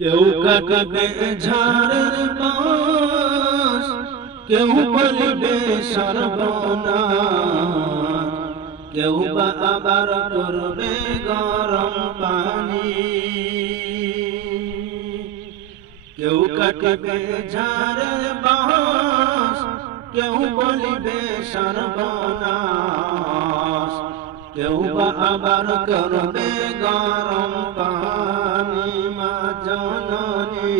কেউ কাটবে ঝাড়ের বাঁশ, কেউ বলবে সর্বনাশ, কেউ বা আবার করবে গরম পানি। কেউ কাটবে ঝাড়ের বাঁশ, কেউ বলবে সর্বনাশ, কেউ বা আবার করবে গরম পানি। মা জননী,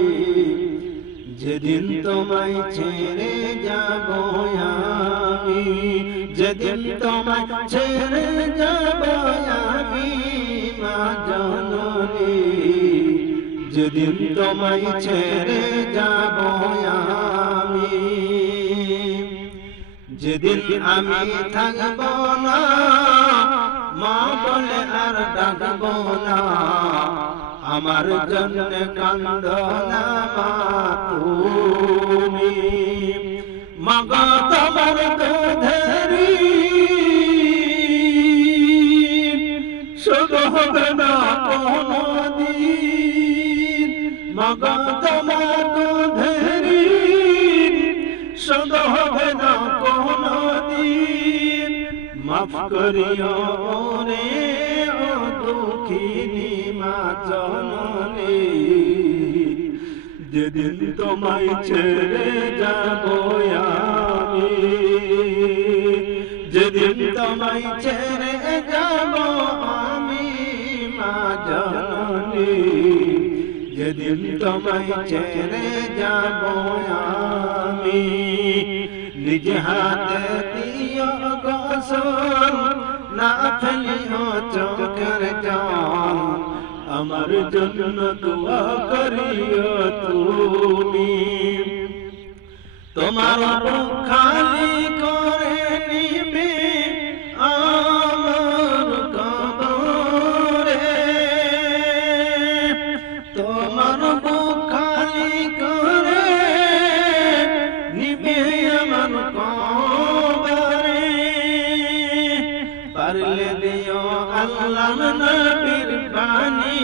যেদিন তোমায় ছেড়ে যাব আমি, যেদিন তোমায় ছেড়ে যাব আমি, মা জননী, যেদিন তোমায় ছেড়ে যাব আমি, যেদিন আমি থাকব না, মা বলে আর ডাকব না, আমার জন্য কান্দো না মা তুমি। মাগো তোমার দুধেরি শোধ হবে না কোনদিন, মাগো তোমার দুধেরি শোধ হবে না কোনদিন। মাফ করিও রে ও দুঃখিনী মা জননী, যেদিন তোমায় ছেড়ে যাব আমি, যেদিন তোমায় ছেড়ে যাব আমি, মা জননী, যেদিন তোমায় ছেড়ে যাব আমি। নিজ হাতে দিও গোসল, না ফেলিও চোখের জল, আমার জন্য দোয়া করিও তুমি। তোমার বুক খালি করে নিবে আমার কবরে, তোমার বুক খালি করে নিবে আমার কবরে। পারলে দিও আল্লাহ নবীর বাণী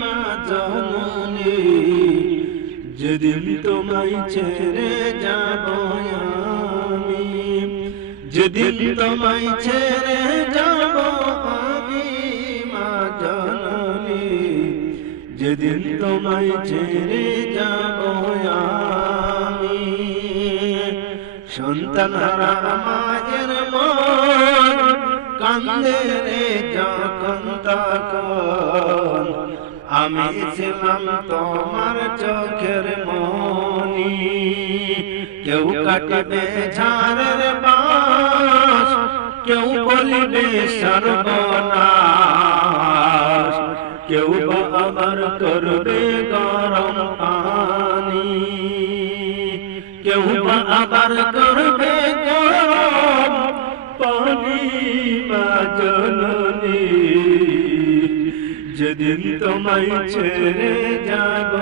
মা জননী, যেদিন তোমায় ছেড়ে যাব আমি, যেদিন তোমায় ছেড়ে যাব আমি, মা জননী, যেদিন তোমায় ছেড়ে যাব আমি। সন্তান হারা মায়ের মন কান্দে রে যখন তখন, আমি ছিলাম তোমার চোখের মনি। কেউ কাটবে ঝাড়ের বাঁশ, কেউ বলবে সর্বনাশ, কেউ বা আবার করবে গরম পানি, কেউ বা আবার করবে গরম পানি। মা জননী, যেদিন তোমায় ছেড়ে যাব